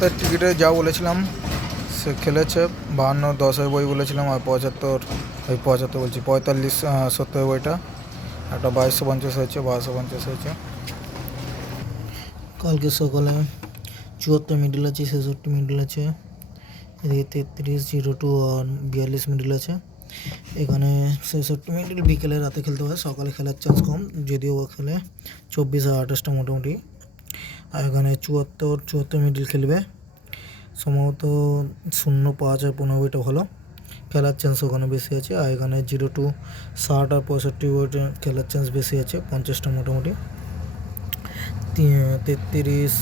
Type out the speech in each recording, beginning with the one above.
তার টিকিটে যা বলেছিলাম সে খেলেছে। 52-10 বই বলেছিলাম, আর 75 বলছি 45-70 বইটা একটা 2250 হয়েছে, 2250 হয়েছে। কালকে সকালে 74 মিডল আছে, 66 মিডল আছে, এদিকে 33-02 আর 42 মিডল আছে। এখানে 66 মিডল বিকেলে রাতে খেলতে হয়, সকালে খেলার চান্স কম, যদিও ও খেলে 24 আর 28টা মোটামুটি। আর এখানে 74 মিডল খেলবে, সম্ভবত 05 আর 15 বইটা ভালো খেলার চান্স ওখানে বেশি আছে। আর এখানে 02 60 আর 65 বইটা খেলার চান্স বেশি আছে, 50টা মোটামুটি। 33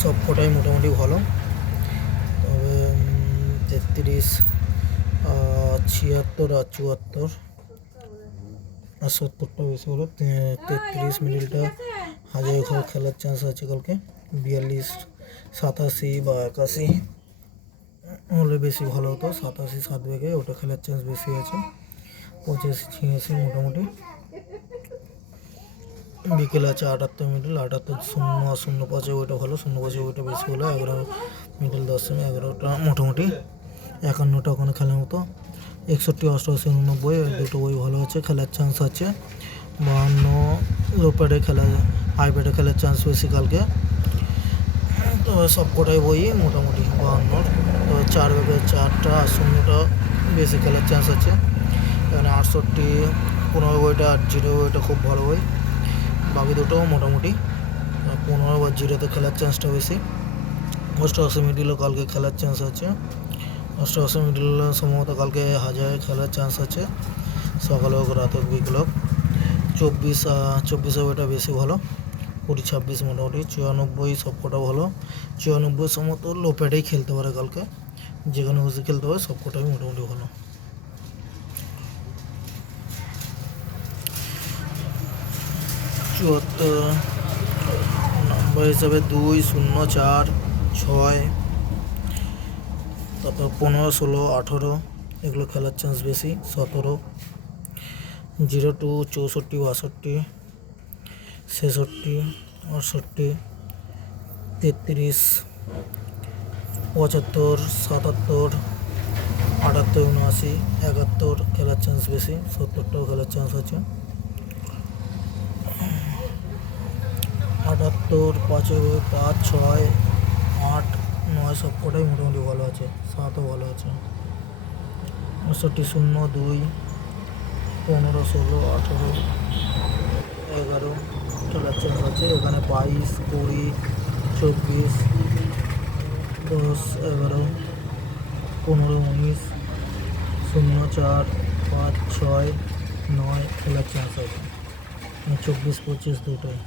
সব কটাই মোটামুটি ভালো, তবে 33 76 আর 74 আর 70টা বেশি ভালো। 33 মিডলটা হাজার ঘর খেলার চান্স আছে কালকে। 42 87 বা 81 হলে বেশি ভালো হতো, 87 7 বেগে ওটা খেলার চান্স বেশি আছে। 85-86 মোটামুটি। বিকেলে আছে 78 মিডল, 78 0 আর 05 ওইটা ভালো, 05 ওইটা বেশি ভালো। 11 মিডল 10 11টা মোটামুটি, 51টা ওখানে খেলার মতো। 61 88 89 দুটো বই ভালো আছে, খেলার চান্স আছে। 52 লো প্যাডে খেলা, হাই প্যাডে খেলার চান্স বেশি কালকে। তবে সব কটাই বই মোটামুটি 52, তবে 4 বেগে 4টা আর 0টা বেশি খেলার চান্স আছে। এখানে 68 15 বইটা আর 0 বইটা খুব ভালো বই, বাকি দুটোও মোটামুটি। 15 বা 0তে খেলার চান্সটা বেশি। 88 মিডলও কালকে খেলার চান্স আছে, 88 মিডল সম্ভবত কালকে হাজারে খেলার চান্স আছে, সকালে হোক রাতে হোক বিকেল হোক। 24 ওইটা বেশি ভালো, 20-26 মোটামুটি। 94 সব কটা ভালো, 94 সম্ভবত লো প্যাডেই খেলতে পারে কালকে, যেখানে বসে খেলতে হবে সব কটাই মোটামুটি ভালো। 74 নাম্বার হিসাবে 2 0 4 6, তারপর 15 16 18 এগুলো খেলার চান্স বেশি। 17 02 64 62 66 68 33 75 77 78 79 71 খেলার চান্স বেশি, 70টাও খেলার চান্স আছে। 78 5 5 6 8 9 সব কটাই মোটামুটি ভালো আছে, 7ও ভালো আছে। 68 0 2 15 16 18 11 খেলার চান্স আছে। এখানে 22 20 24 10 11 15 19 0 4 5 6 9 খেলার চান্স আছে। 24 25 দুটোই।